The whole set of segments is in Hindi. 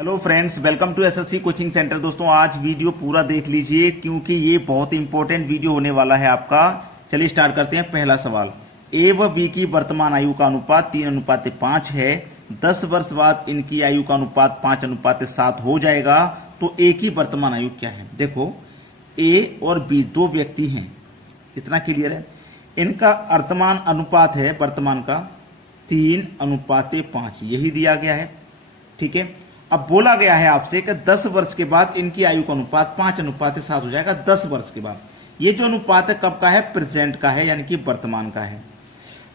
Hello friends, welcome to SSC coaching centre. दोस्तों, आज वीडियो पूरा देख लीजिए क्योंकि ये बहुत इंपॉर्टेंट वीडियो होने वाला है आपका। चलिए स्टार्ट करते हैं। पहला सवाल, ए व बी की वर्तमान आयु का अनुपात 3:5 है। 10 वर्ष बाद इनकी आयु का अनुपात 5:7 हो जाएगा, तो ए की वर्तमान आयु क्या है? देखो, ए और बी दो व्यक्ति हैं, इतना क्लियर है। इनका वर्तमान अनुपात है, वर्तमान का 3:5, यही दिया गया है। ठीक है, अब बोला गया है आपसे कि 10 वर्ष के बाद इनकी आयु का अनुपात 5:7 हो जाएगा। 10 वर्ष के बाद ये जो अनुपात है कब का है? प्रेजेंट का है, यानी कि वर्तमान का है।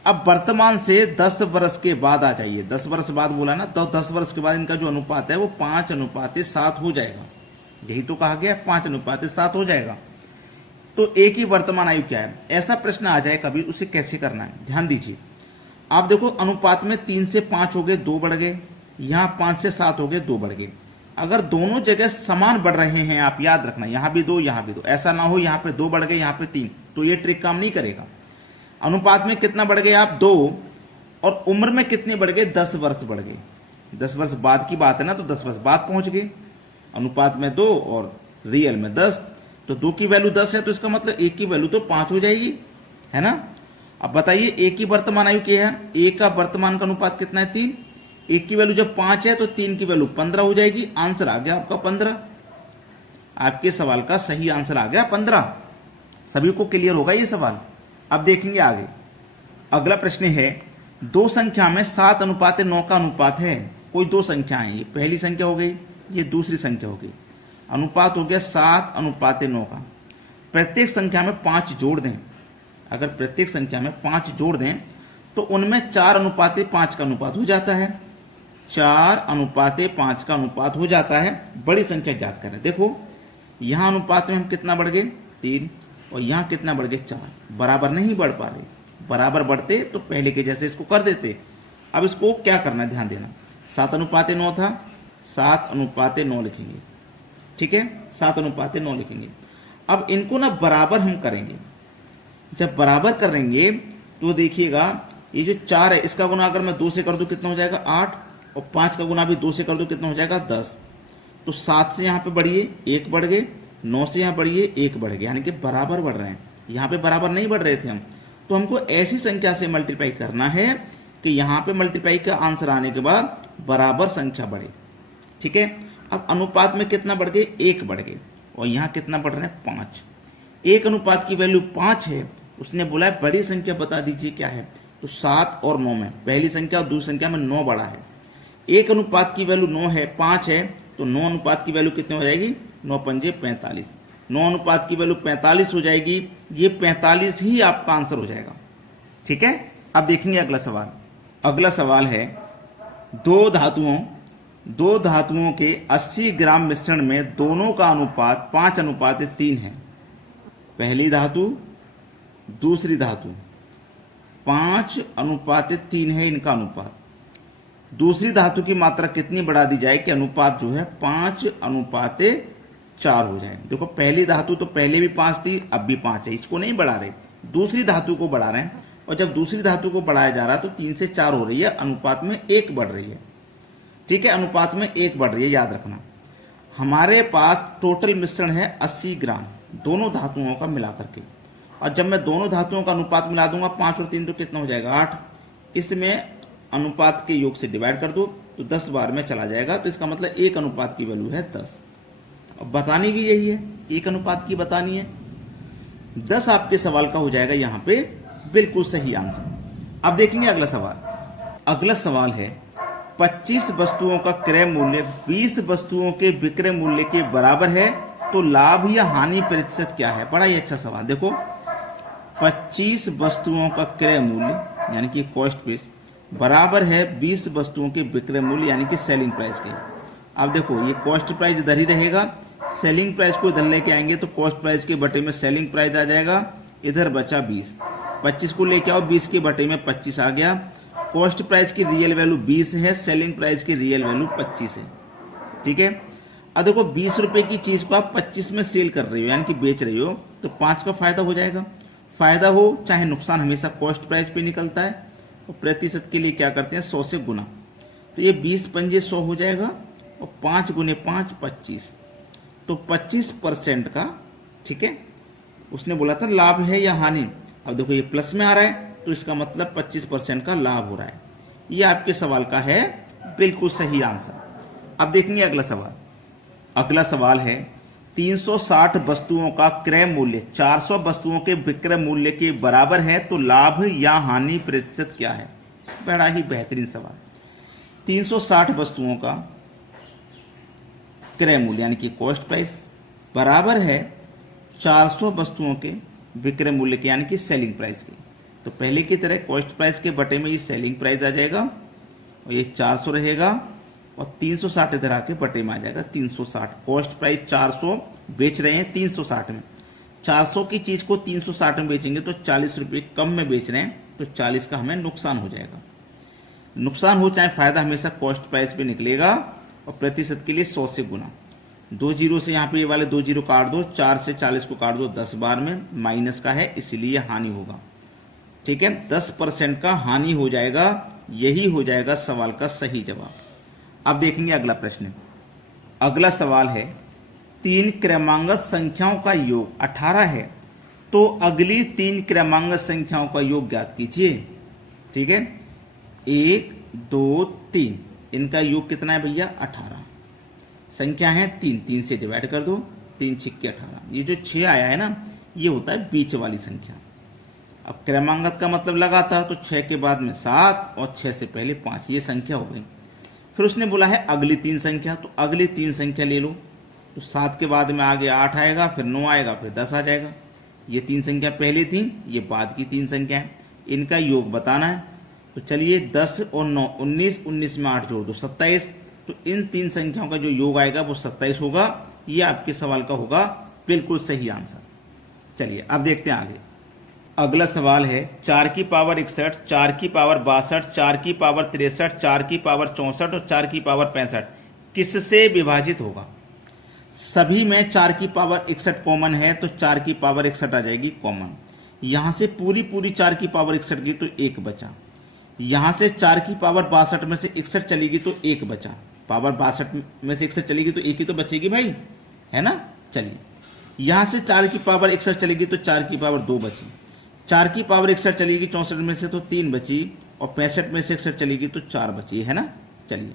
अब वर्तमान से 10 वर्ष के बाद आ जाइए। 10 वर्ष बाद बोला ना, तो 10 वर्ष के बाद इनका जो अनुपात है वो 5:7 हो जाएगा। यही तो कहा गया, 5:7 हो जाएगा। तो ए की वर्तमान आयु क्या है? ऐसा प्रश्न आ जाए कभी, उसे कैसे करना है ध्यान दीजिए। आप देखो, अनुपात में 3 से 5 हो गए, 2 बढ़ गए। यहाँ 5 से 7 हो गए, 2 बढ़ गए। अगर दोनों जगह समान बढ़ रहे हैं, आप याद रखना, यहाँ भी 2 यहाँ भी 2, ऐसा ना हो यहाँ पे 2 बढ़ गए यहाँ पे 3, तो ये ट्रिक काम नहीं करेगा। अनुपात में कितना बढ़ गए आप? 2। और उम्र में कितने बढ़ गए? 10 वर्ष बढ़ गए। 10 वर्ष बाद की बात है ना, तो 10 वर्ष बाद पहुंच गए। अनुपात में 2 और रियल में 10, तो 2 की वैल्यू 10 है, तो इसका मतलब ए की वैल्यू तो 5 हो जाएगी, है ना। अब बताइए ए की वर्तमान आयु क्या है? ए का वर्तमान का अनुपात कितना है? 3। एक की वैल्यू जब 5 है तो 3 की वैल्यू 15 हो जाएगी। आंसर आ गया आपका 15। आपके सवाल का सही आंसर आ गया 15। सभी को क्लियर होगा ये सवाल। अब देखेंगे आगे। अगला प्रश्न है, दो संख्या में 7:9 का अनुपात है। कोई दो संख्या है, ये पहली संख्या हो गई, ये दूसरी संख्या हो गई। अनुपात हो गया 7:9 का। प्रत्येक संख्या में 5 जोड़ दें। अगर प्रत्येक संख्या में 5 जोड़ दें तो उनमें 4:5 का अनुपात हो जाता है। 4:5 का अनुपात हो जाता है। बड़ी संख्या ज्ञात करें। देखो, यहां अनुपात में हम कितना बढ़ गए? 3, और यहां कितना बढ़ गए? 4। बराबर नहीं बढ़ पा रहे। बराबर बढ़ते तो पहले के जैसे इसको कर देते। अब इसको क्या करना है, ध्यान देना। 7:9 था, 7:9 लिखेंगे। ठीक है, 7:9 लिखेंगे। अब इनको ना बराबर हम करेंगे। जब बराबर करेंगे तो देखिएगा, ये जो 4 है इसका गुना अगर मैं 2 से कर दूं कितना हो जाएगा? 8, और 5 का गुना भी 2 से कर दो कितना हो जाएगा? 10। तो 7 से यहाँ पे बढ़िए 1 बढ़ गए, 9 से यहाँ बढ़िए 1 बढ़ गए, यानी कि बराबर बढ़ रहे हैं। यहाँ पे बराबर नहीं बढ़ रहे थे हम, तो हमको ऐसी संख्या से मल्टीप्लाई करना है कि यहाँ पे मल्टीप्लाई का आंसर आने के बाद बराबर संख्या बढ़े। ठीक है, अब अनुपात में कितना बढ़ गए? 1 बढ़ गए, और यहाँ कितना बढ़ रहे हैं? 5। 1 अनुपात की वैल्यू 5 है। उसने बोला है बड़ी संख्या बता दीजिए क्या है, तो 7 और 9 में पहली संख्या और दूसरी संख्या में 9 बड़ा है। 1 अनुपात की वैल्यू 9 है, 5 है, तो 9 अनुपात की वैल्यू कितनी हो जाएगी? 9 पंजे 45। 9 अनुपात की वैल्यू 45 हो जाएगी। ये 45 ही आपका आंसर हो जाएगा। ठीक है, अब देखेंगे अगला सवाल। अगला सवाल है, दो धातुओं के 80 ग्राम मिश्रण में दोनों का अनुपात 5:3 है। पहली धातु दूसरी धातु, 5:3 है इनका अनुपात। दूसरी धातु की मात्रा कितनी बढ़ा दी जाए कि अनुपात जो है 5:4 हो जाए? देखो, पहली धातु तो पहले भी 5 थी, अब भी 5 है, इसको नहीं बढ़ा रहे, दूसरी धातु को बढ़ा रहे हैं। और जब दूसरी धातु को बढ़ाया जा रहा है तो 3 से 4 हो रही है, अनुपात में 1 बढ़ रही है। ठीक है, अनुपात में 1 बढ़ रही है, याद रखना। हमारे पास टोटल मिश्रण है 80 ग्राम दोनों धातुओं का मिला करके, और जब मैं दोनों धातुओं का अनुपात मिला दूंगा 5 और 3 तो कितना हो जाएगा? 8। इसमें अनुपात के योग से डिवाइड कर दो तो 10 बार में चला जाएगा, तो इसका मतलब 1 अनुपात की वैल्यू है 10। अब बतानी भी यही है, 1 अनुपात की बतानी है। 10 आपके सवाल का हो जाएगा यहाँ पे बिल्कुल सही आंसर। अब देखेंगे अगला सवाल। अगला सवाल है, 25 वस्तुओं का क्रय मूल्य 20 वस्तुओं के विक्रय मूल्य के बराबर है, तो लाभ या हानि प्रतिशत क्या है? बड़ा ही अच्छा सवाल। देखो, 25 वस्तुओं का क्रय मूल्य यानी कि कॉस्ट प्राइस बराबर है 20 वस्तुओं के विक्रय मूल्य यानी कि सेलिंग प्राइस के। अब देखो, ये कॉस्ट प्राइस इधर ही रहेगा, सेलिंग प्राइस को इधर लेके आएंगे तो कॉस्ट प्राइस के बटे में सेलिंग प्राइस आ जाएगा। इधर बचा 20, 25 को लेके आओ, 20 के बटे में 25 आ गया। कॉस्ट प्राइस की रियल वैल्यू 20 है, सेलिंग प्राइस की रियल वैल्यू 25 है। ठीक है, अब देखो, 20 रुपए की चीज को आप 25 में सेल कर रही हो यानी कि बेच रही हो, तो 5 का फायदा हो जाएगा। फायदा हो चाहे नुकसान, हमेशा कॉस्ट प्राइस पे निकलता है। और प्रतिशत के लिए क्या करते हैं? 100 से गुना, तो ये 20 पंजे 100 हो जाएगा, और 5 गुने 5 25, तो 25% का, ठीक है, उसने बोला था लाभ है या हानि। अब देखो ये प्लस में आ रहा है तो इसका मतलब 25% का लाभ हो रहा है। ये आपके सवाल का है बिल्कुल सही आंसर। अब देखेंगे अगला सवाल। अगला सवाल है 360 वस्तुओं का क्रय मूल्य 400 वस्तुओं के विक्रय मूल्य के बराबर है तो लाभ या हानि प्रतिशत क्या है। बड़ा ही बेहतरीन सवाल। 360 वस्तुओं का क्रय मूल्य यानी कि कॉस्ट प्राइस बराबर है 400 वस्तुओं के विक्रय मूल्य के यानी कि सेलिंग प्राइस के। तो पहले की तरह कॉस्ट प्राइस के बटे में ये सेलिंग प्राइस आ जाएगा और ये 400 रहेगा और 360 इधर आके बटे में आ जाएगा 360। कॉस्ट प्राइस 400 बेच रहे हैं 360 में, 400 की चीज को 360 में बेचेंगे तो 40 रुपये कम में बेच रहे हैं तो 40 का हमें नुकसान हो जाएगा। नुकसान हो चाहे फायदा हमेशा कॉस्ट प्राइस पे निकलेगा और प्रतिशत के लिए 100 से गुना। 2 जीरो से यहाँ पे ये वाले 2 जीरो काट दो, 4 से 40 को काट दो 10 बार में, माइनस का है इसलिए हानि होगा। ठीक है, 10% का हानि हो जाएगा, यही हो जाएगा सवाल का सही जवाब। अब देखेंगे अगला प्रश्न। अगला सवाल है 3 क्रमांगत संख्याओं का योग 18 है तो अगली 3 क्रमांगत संख्याओं का योग ज्ञात कीजिए। ठीक है, 1 2 3 इनका योग कितना है भैया 18। संख्या है 3, 3 से डिवाइड कर दो, 3 छिक्के 18। ये जो 6 आया है ना ये होता है बीच वाली संख्या। अब क्रमांगत का मतलब लगातार, तो 6 के बाद में 7 और 6 से पहले 5, ये संख्या हो गई। फिर उसने बोला है अगली 3 संख्या, तो अगली 3 संख्या ले लो। तो 7 के बाद में आगे 8 आएगा, फिर 9 आएगा, फिर 10 आ जाएगा। ये 3 संख्या पहले थी, ये बाद की 3 संख्या है, इनका योग बताना है। तो चलिए 10 और 9 19, 19 में 8 जोड़ दो 27। तो इन 3 संख्याओं का जो योग आएगा वो 27 होगा। ये आपके सवाल का होगा बिल्कुल सही आंसर। चलिए अब देखते हैं आगे। अगला सवाल है 4 की पावर 61, 4 की पावर 62, 4 की पावर 63, 4 की पावर 64 और 4 की पावर 65 किससे विभाजित होगा। सभी में 4 की पावर 61 कॉमन है तो 4 की पावर 61 आ जाएगी कॉमन। यहां से पूरी 4 की पावर 61 की तो 1 बचा। यहां से 4 की पावर 62 में से 61 चलेगी तो 1 बचा। पावर 62 में से 61 चलेगी तो 1 ही तो बचेगी भाई, है ना। चलिए यहां से 4 की पावर 61 चलेगी तो 4 की पावर 2 बची। 4 की पावर 61 चलेगी 64 में से तो 3 बची और 65 में से 61 चलेगी तो 4 बची, है ना। चलिए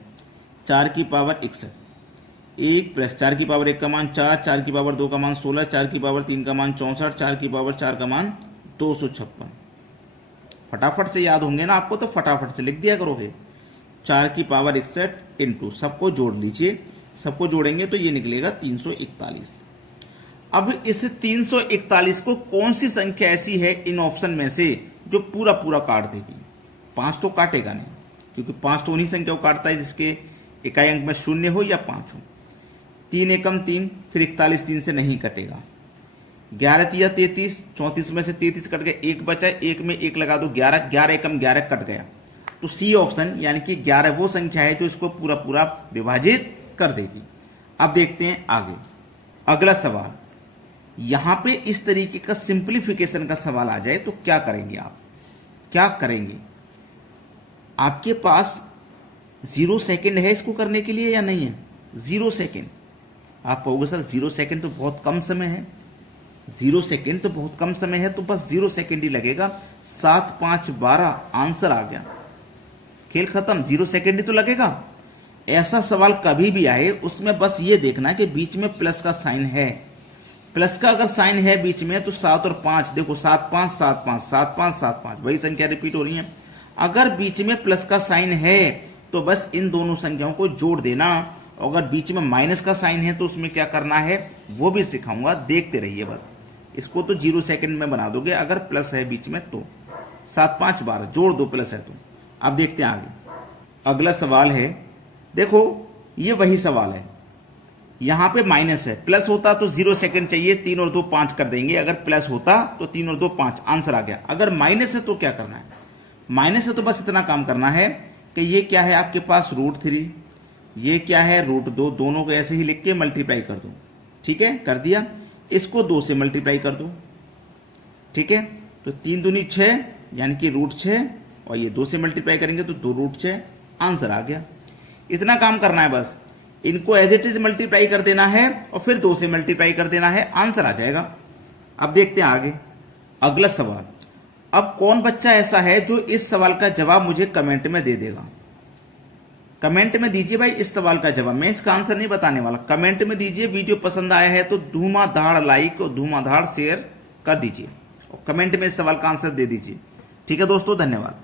4 की पावर 61, 1 प्लस 4 की पावर 1 का मान 4, 4 की पावर 2 का मान 16, 4 की पावर 3 का मान 64, 4 की पावर 4 का मान 256। फटाफट से याद होंगे ना आपको, तो फटाफट से लिख दिया करोगे। 4 की पावर 61 इंटू, सबको जोड़ लीजिए, सबको जोड़ेंगे तो ये निकलेगा 341। अब इस 341 को कौन सी संख्या ऐसी है इन ऑप्शन में से जो पूरा पूरा काट देगी। 5 तो काटेगा नहीं, क्योंकि 5 तो उन्हीं संख्या को काटता है जिसके इकाई अंक में 0 हो या 5 हो। 3 एकम 3, फिर 41 3 से नहीं कटेगा। 11 तिया 33, 34 में से 33 कट गए, 1 बचा, 1 में 1 लगा दो 11, 11 एकम 11 कट गया। तो सी ऑप्शन यानी कि 11 वो संख्या है जो इसको पूरा पूरा विभाजित कर देगी। अब देखते हैं आगे अगला सवाल। यहां पे इस तरीके का सिंप्लीफिकेशन का सवाल आ जाए तो क्या करेंगे आप, क्या करेंगे। आपके पास 0 सेकेंड है इसको करने के लिए या नहीं है। 0 सेकेंड, आप कहोगे सर 0 सेकेंड तो बहुत कम समय है। 0 सेकेंड तो बहुत कम समय है, तो बस 0 सेकेंड ही लगेगा। 7 5 12 आंसर आ गया, खेल खत्म। 0 सेकेंड ही तो लगेगा। ऐसा सवाल कभी भी आए उसमें बस ये देखना कि बीच में प्लस का साइन है। प्लस का अगर साइन है बीच में तो 7 और 5, देखो 7 5 7 5 7 5 7 5, वही संख्या रिपीट हो रही है। अगर बीच में प्लस का साइन है तो बस इन दोनों संख्याओं को जोड़ देना। अगर बीच में माइनस का साइन है तो उसमें क्या करना है वो भी सिखाऊंगा, देखते रहिए। बस इसको तो 0 सेकेंड में बना दोगे अगर प्लस है बीच में तो। 7 5 12 जोड़ दो प्लस है तो। अब देखते हैं आगे अगला सवाल है। देखो ये वही सवाल है, यहां पे माइनस है, प्लस होता तो 0 सेकेंड चाहिए, 3 और 2 5 कर देंगे। अगर प्लस होता तो 3 और 2 5 आंसर आ गया। अगर माइनस है तो क्या करना है, माइनस है तो बस इतना काम करना है कि ये क्या है आपके पास √3, ये क्या है √2, दोनों को ऐसे ही लिख के मल्टीप्लाई कर दो। ठीक है, कर दिया। इसको 2 से मल्टीप्लाई कर दो। ठीक है, तो 3 दूनी 6 यानी कि √6 और ये 2 से मल्टीप्लाई करेंगे तो 2 √6 आंसर आ गया। इतना काम करना है बस। इनको एज इट इज मल्टीप्लाई कर देना है और फिर 2 से मल्टीप्लाई कर देना है, आंसर आ जाएगा। अब देखते हैं आगे अगला सवाल। अब कौन बच्चा ऐसा है जो इस सवाल का जवाब मुझे कमेंट में दे देगा? कमेंट में दीजिए भाई इस सवाल का जवाब, मैं इसका आंसर नहीं बताने वाला। कमेंट में दीजिए, वीडियो पसंद आया है तो धुआंधार लाइक और धुआंधार शेयर कर दीजिए और कमेंट में इस सवाल का आंसर दे दीजिए। ठीक है दोस्तों, धन्यवाद।